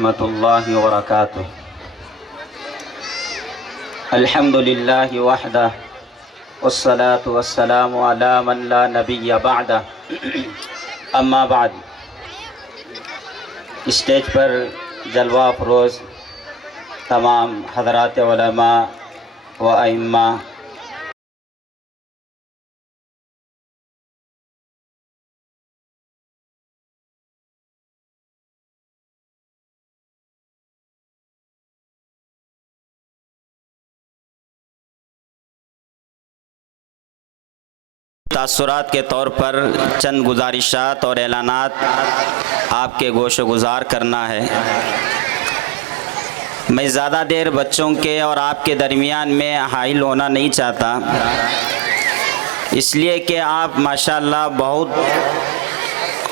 ورحمۃ اللہ وبرکاتہ۔ الحمد للہ وحدہ والصلاة والسلام علی من لا نبی بعدہ، اما بعد۔ اسٹیج پر جلوہ افروز تمام حضرات علماء و ائمہ، تاثرات کے طور پر چند گزارشات اور اعلانات آپ کے گوش و گزار کرنا ہے۔ میں زیادہ دیر بچوں کے اور آپ کے درمیان میں حائل ہونا نہیں چاہتا، اس لیے کہ آپ ماشاءاللہ بہت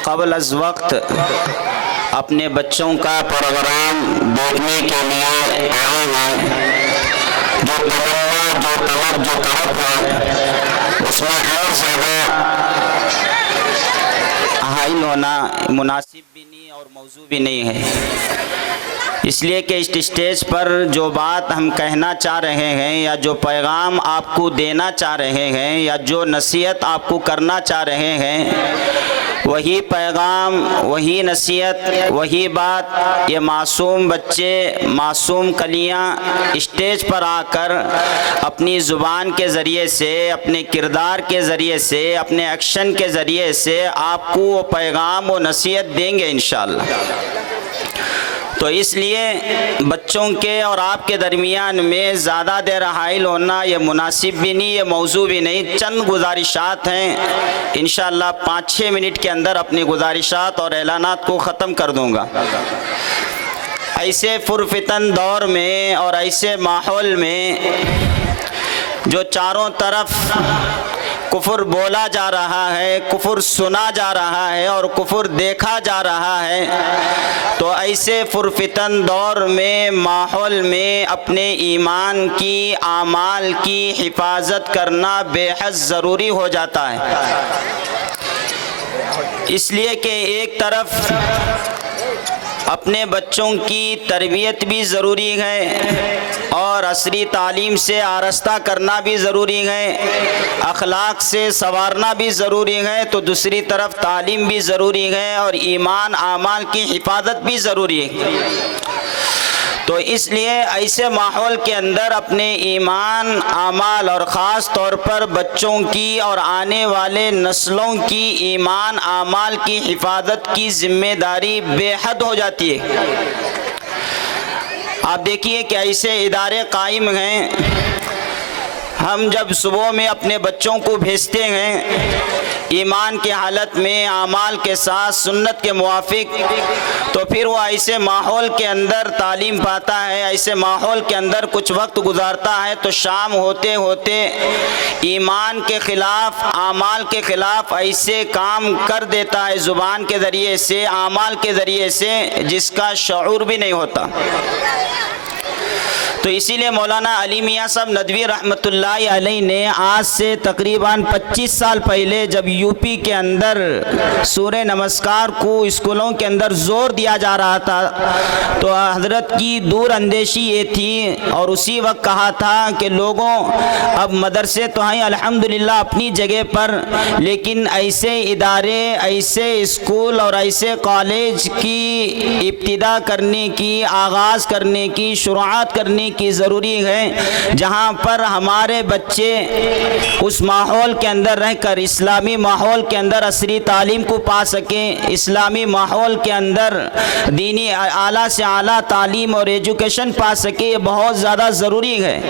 قبل از وقت اپنے بچوں کا پروگرام دیکھنے کے لیے آئے ہیں۔ جو طلب ہے اس میں اور زیادہ حائل ہونا مناسب بھی نہیں اور موضوع بھی نہیں ہے، اس لیے کہ اس اسٹیج پر جو بات ہم کہنا چاہ رہے ہیں یا جو پیغام آپ کو دینا چاہ رہے ہیں یا جو نصیحت آپ کو کرنا چاہ رہے ہیں، وہی پیغام، وہی نصیحت، وہی بات یہ معصوم بچے، معصوم کلیاں اسٹیج پر آ کر اپنی زبان کے ذریعے سے، اپنے کردار کے ذریعے سے، اپنے ایکشن کے ذریعے سے آپ کو وہ پیغام و نصیحت دیں گے انشاءاللہ۔ تو اس لیے بچوں کے اور آپ کے درمیان میں زیادہ دیر حائل ہونا یہ مناسب بھی نہیں، یہ موضوع بھی نہیں۔ چند گزارشات ہیں، انشاءاللہ 5-6 منٹ کے اندر اپنی گزارشات اور اعلانات کو ختم کر دوں گا۔ ایسے پرفتن دور میں اور ایسے ماحول میں جو چاروں طرف کفر بولا جا رہا ہے، کفر سنا جا رہا ہے اور کفر دیکھا جا رہا ہے، تو ایسے پرفتن دور میں ماحول میں اپنے ایمان کی، اعمال کی حفاظت کرنا بے حد ضروری ہو جاتا ہے، اس لیے کہ ایک طرف اپنے بچوں کی تربیت بھی ضروری ہے اور عصری تعلیم سے آراستہ کرنا بھی ضروری ہے، اخلاق سے سنوارنا بھی ضروری ہے، تو دوسری طرف تعلیم بھی ضروری ہے اور ایمان اعمال کی حفاظت بھی ضروری ہے۔ تو اس لیے ایسے ماحول کے اندر اپنے ایمان، اعمال اور خاص طور پر بچوں کی اور آنے والے نسلوں کی ایمان، اعمال کی حفاظت کی ذمہ داری بے حد ہو جاتی ہے۔ آپ دیکھیے کہ ایسے ادارے قائم ہیں، ہم جب صبح میں اپنے بچوں کو بھیجتے ہیں ایمان کی حالت میں، اعمال کے ساتھ، سنت کے موافق، تو پھر وہ ایسے ماحول کے اندر تعلیم پاتا ہے، ایسے ماحول کے اندر کچھ وقت گزارتا ہے، تو شام ہوتے ہوتے ایمان کے خلاف، اعمال کے خلاف ایسے کام کر دیتا ہے زبان کے ذریعے سے، اعمال کے ذریعے سے، جس کا شعور بھی نہیں ہوتا۔ تو اسی لیے مولانا علی میاں صاحب ندوی رحمۃ اللہ علیہ نے آج سے تقریباً 25 سال پہلے جب یو پی کے اندر سورہ نمسکار کو اسکولوں کے اندر زور دیا جا رہا تھا، تو حضرت کی دور اندیشی یہ تھی اور اسی وقت کہا تھا کہ لوگوں اب مدرسے تو ہیں الحمدللہ اپنی جگہ پر، لیکن ایسے ادارے، ایسے اسکول اور ایسے کالج کی ابتدا کرنے کی، آغاز کرنے کی، شروعات کرنے کی ضروری ہے جہاں پر ہمارے بچے اس ماحول کے اندر رہ کر، اسلامی ماحول کے اندر عصری تعلیم کو پا سکیں، اسلامی ماحول کے اندر دینی اعلیٰ سے اعلیٰ تعلیم اور ایجوکیشن پا سکیں، یہ بہت زیادہ ضروری ہے۔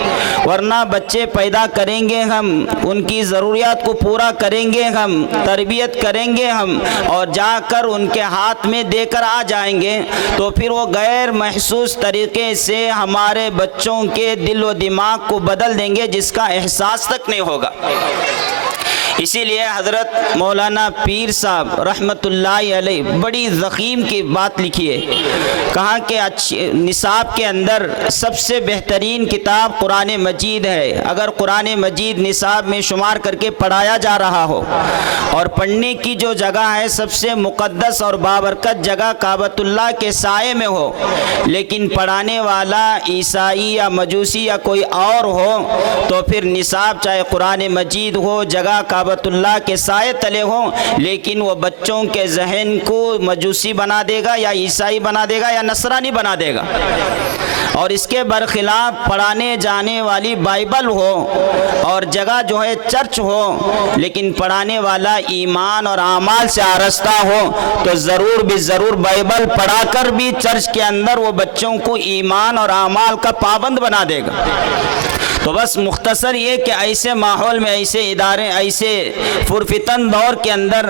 ورنہ بچے پیدا کریں گے ہم، ان کی ضروریات کو پورا کریں گے ہم، تربیت کریں گے ہم، اور جا کر ان کے ہاتھ میں دے کر آ جائیں گے، تو پھر وہ غیر محسوس طریقے سے ہمارے بچوں کے دل و دماغ کو بدل دیں گے، جس کا احساس تک نہیں ہوگا۔ اسی لیے حضرت مولانا پیر صاحب رحمۃ اللہ علیہ بڑی ضخیم کی بات لکھی ہے، کہا کہ نصاب کے اندر سب سے بہترین کتاب قرآن مجید ہے۔ اگر قرآن مجید نصاب میں شمار کر کے پڑھایا جا رہا ہو اور پڑھنے کی جو جگہ ہے سب سے مقدس اور بابرکت جگہ کعبۃ اللہ کے سائے میں ہو، لیکن پڑھانے والا عیسائی یا مجوسی یا کوئی اور ہو، تو پھر نصاب چاہے قرآن مجید ہو، جگہ کعبۃ اللہ کے سائے تلے ہو، لیکن وہ بچوں کے ذہن کو مجوسی بنا دے گا یا عیسائی بنا دے گا یا نصرانی بنا دے گا۔ اور اس کے برخلاف پڑھانے جانے والی بائبل ہو اور جگہ جو ہے چرچ ہو، لیکن پڑھانے والا ایمان اور اعمال سے آراستہ ہو، تو ضرور بھی ضرور بائبل پڑھا کر بھی چرچ کے اندر وہ بچوں کو ایمان اور اعمال کا پابند بنا دے گا۔ تو بس مختصر یہ کہ ایسے ماحول میں، ایسے ادارے، ایسے پرفتن دور کے اندر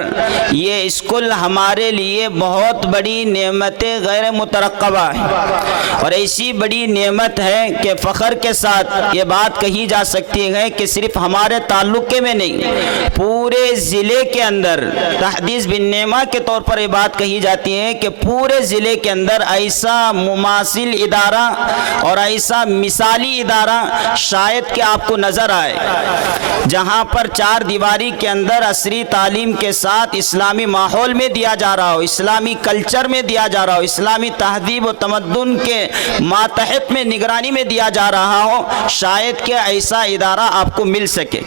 یہ اسکول ہمارے لیے بہت بڑی نعمت غیر مترقبہ ہے، اور ایسی بڑی نعمت ہے کہ فخر کے ساتھ یہ بات کہی جا سکتی ہے کہ صرف ہمارے تعلقے میں نہیں، پورے ضلع کے اندر تحدیث بالنعمہ کے طور پر یہ بات کہی جاتی ہے کہ پورے ضلع کے اندر ایسا مماثل ادارہ اور ایسا مثالی ادارہ شاید کہ آپ کو نظر آئے، جہاں پر چار دیواری کے اندر عصری تعلیم کے ساتھ اسلامی ماحول میں دیا جا رہا ہو، اسلامی کلچر میں دیا جا رہا ہو، اسلامی تہذیب و تمدن کے ماتحت میں نگرانی میں دیا جا رہا ہو، شاید کہ ایسا ادارہ آپ کو مل سکے۔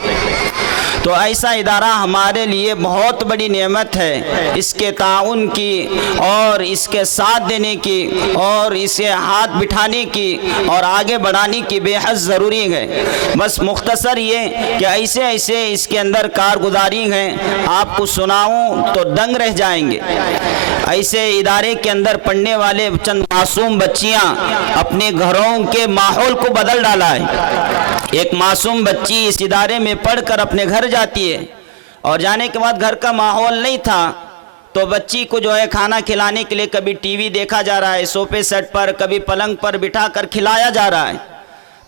تو ایسا ادارہ ہمارے لیے بہت بڑی نعمت ہے، اس کے تعاون کی اور اس کے ساتھ دینے کی اور اسے ہاتھ بٹھانے کی اور آگے بڑھانے کی بے حد ضروری ہے۔ بس مختصر یہ کہ ایسے ایسے اس کے اندر کارگزاری ہیں، آپ کو سناؤں تو دنگ رہ جائیں گے۔ ایسے ادارے کے اندر پڑھنے والے چند معصوم بچیاں اپنے گھروں کے ماحول کو بدل ڈالا ہے۔ ایک معصوم بچی اس ادارے میں پڑھ کر اپنے گھر جاتی ہے، اور جانے کے بعد گھر کا ماحول نہیں تھا، تو بچی کو جو ہے کھانا کھلانے کے لیے کبھی ٹی وی دیکھا جا رہا ہے صوفے سیٹ پر، کبھی پلنگ پر بٹھا کر کھلایا جا رہا ہے۔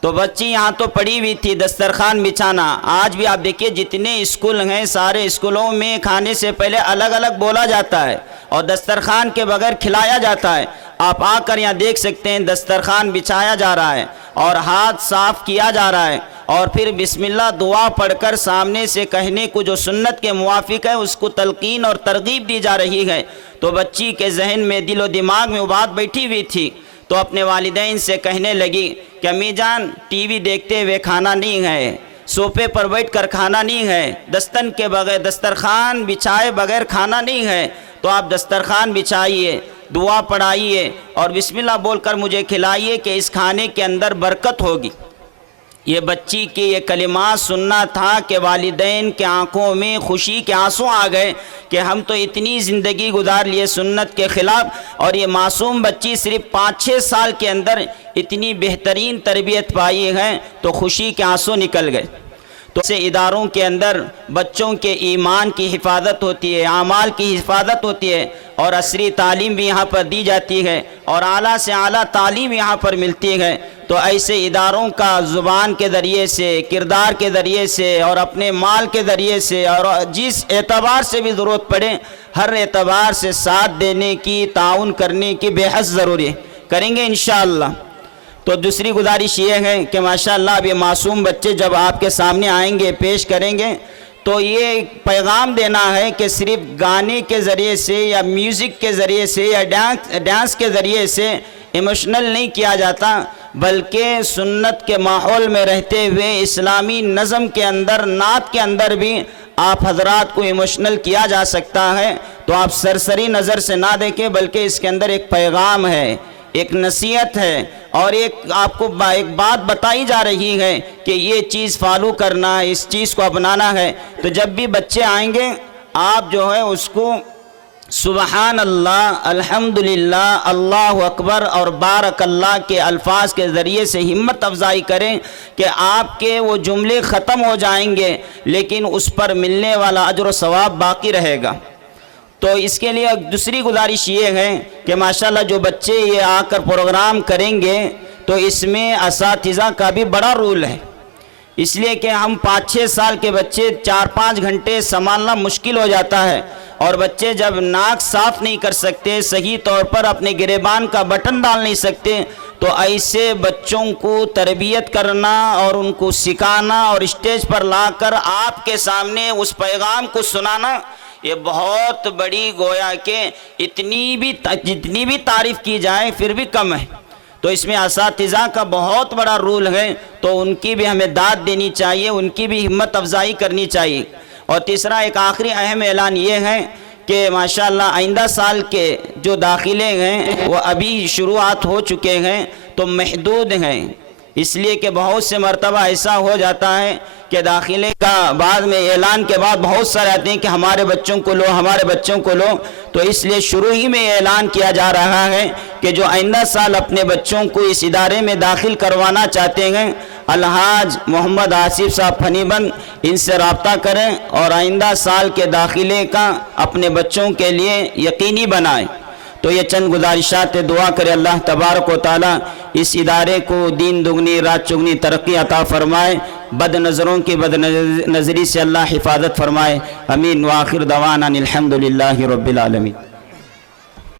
تو بچی یہاں تو پڑی ہوئی تھی دسترخوان بچھانا۔ آج بھی آپ دیکھیے جتنے اسکول ہیں سارے اسکولوں میں کھانے سے پہلے الگ الگ بولا جاتا ہے اور دسترخوان کے بغیر کھلایا جاتا ہے۔ آپ آ کر یہاں دیکھ سکتے ہیں دسترخوان بچھایا جا رہا ہے اور ہاتھ صاف کیا جا رہا ہے، اور پھر بسم اللہ دعا پڑھ کر سامنے سے کہنے کو جو سنت کے موافق ہے اس کو تلقین اور ترغیب دی جا رہی ہے۔ تو بچی کے ذہن میں، دل و دماغ میں وہ بات بیٹھی ہوئی تھی، تو اپنے والدین سے کہنے لگی کہ امی جان ٹی وی دیکھتے ہوئے کھانا نہیں ہے، صوفے پر بیٹھ کر کھانا نہیں ہے، دستن کے بغیر دسترخوان بچھائے بغیر کھانا نہیں ہے، تو آپ دسترخوان بچھائیے، دعا پڑھائیے اور بسم اللہ بول کر مجھے کھلائیے کہ اس کھانے کے اندر برکت ہوگی۔ یہ بچی کے یہ کلمات سننا تھا کہ والدین کے آنکھوں میں خوشی کے آنسو آ گئے کہ ہم تو اتنی زندگی گزار لیے سنت کے خلاف، اور یہ معصوم بچی صرف 5-6 سال کے اندر اتنی بہترین تربیت پائی ہے، تو خوشی کے آنسو نکل گئے۔ تو ایسے اداروں کے اندر بچوں کے ایمان کی حفاظت ہوتی ہے، اعمال کی حفاظت ہوتی ہے، اور عصری تعلیم بھی یہاں پر دی جاتی ہے اور اعلیٰ سے اعلیٰ تعلیم یہاں پر ملتی ہے۔ تو ایسے اداروں کا زبان کے ذریعے سے، کردار کے ذریعے سے اور اپنے مال کے ذریعے سے اور جس اعتبار سے بھی ضرورت پڑے ہر اعتبار سے ساتھ دینے کی، تعاون کرنے کی بے حد ضروری ہے، کریں گے انشاءاللہ۔ تو دوسری گزارش یہ ہے کہ ماشاءاللہ اب یہ معصوم بچے جب آپ کے سامنے آئیں گے، پیش کریں گے، تو یہ پیغام دینا ہے کہ صرف گانے کے ذریعے سے یا میوزک کے ذریعے سے یا ڈانس کے ذریعے سے ایموشنل نہیں کیا جاتا، بلکہ سنت کے ماحول میں رہتے ہوئے اسلامی نظم کے اندر، نعت کے اندر بھی آپ حضرات کو ایموشنل کیا جا سکتا ہے۔ تو آپ سرسری نظر سے نہ دیکھیں، بلکہ اس کے اندر ایک پیغام ہے، ایک نصیحت ہے، اور ایک آپ کو ایک بات بتائی جا رہی ہے کہ یہ چیز فالو کرنا ہے، اس چیز کو اپنانا ہے۔ تو جب بھی بچے آئیں گے آپ جو ہے اس کو سبحان اللہ، الحمدللہ، اللہ اکبر اور بارک اللہ کے الفاظ کے ذریعے سے ہمت افزائی کریں کہ آپ کے وہ جملے ختم ہو جائیں گے لیکن اس پر ملنے والا اجر و ثواب باقی رہے گا۔ تو اس کے لیے دوسری گزارش یہ ہے کہ ماشاءاللہ جو بچے یہ آ کر پروگرام کریں گے تو اس میں اساتذہ کا بھی بڑا رول ہے، اس لیے کہ ہم 5-6 سال کے بچے 4-5 گھنٹے سنبھالنا مشکل ہو جاتا ہے، اور بچے جب ناک صاف نہیں کر سکتے، صحیح طور پر اپنے گریبان کا بٹن ڈال نہیں سکتے، تو ایسے بچوں کو تربیت کرنا اور ان کو سکھانا اور اسٹیج پر لا کر آپ کے سامنے اس پیغام کو سنانا، یہ بہت بڑی گویا کہ جتنی بھی تعریف کی جائے پھر بھی کم ہے۔ تو اس میں اساتذہ کا بہت بڑا رول ہے، تو ان کی بھی ہمیں داد دینی چاہیے، ان کی بھی ہمت افزائی کرنی چاہیے۔ اور تیسرا ایک آخری اہم اعلان یہ ہے کہ ماشاءاللہ آئندہ سال کے جو داخلے ہیں وہ ابھی شروعات ہو چکے ہیں تو محدود ہیں، اس لیے کہ بہت سے مرتبہ ایسا ہو جاتا ہے کہ داخلے کا بعد میں اعلان کے بعد بہت سارے آتے ہیں کہ ہمارے بچوں کو لو، ہمارے بچوں کو لو، تو اس لیے شروع ہی میں اعلان کیا جا رہا ہے کہ جو آئندہ سال اپنے بچوں کو اس ادارے میں داخل کروانا چاہتے ہیں، الحاج محمد آصف صاحب پھنی بند، ان سے رابطہ کریں اور آئندہ سال کے داخلے کا اپنے بچوں کے لیے یقینی بنائیں۔ تو یہ چند گزارشات دعا کرے اللہ تبارک و تعالی اس ادارے کو دین دگنی رات چگنی ترقی عطا فرمائے، بد نظروں کی بد نظری سے اللہ حفاظت فرمائے، امین۔ وآخر دعوانا الحمدللہ رب العالمین۔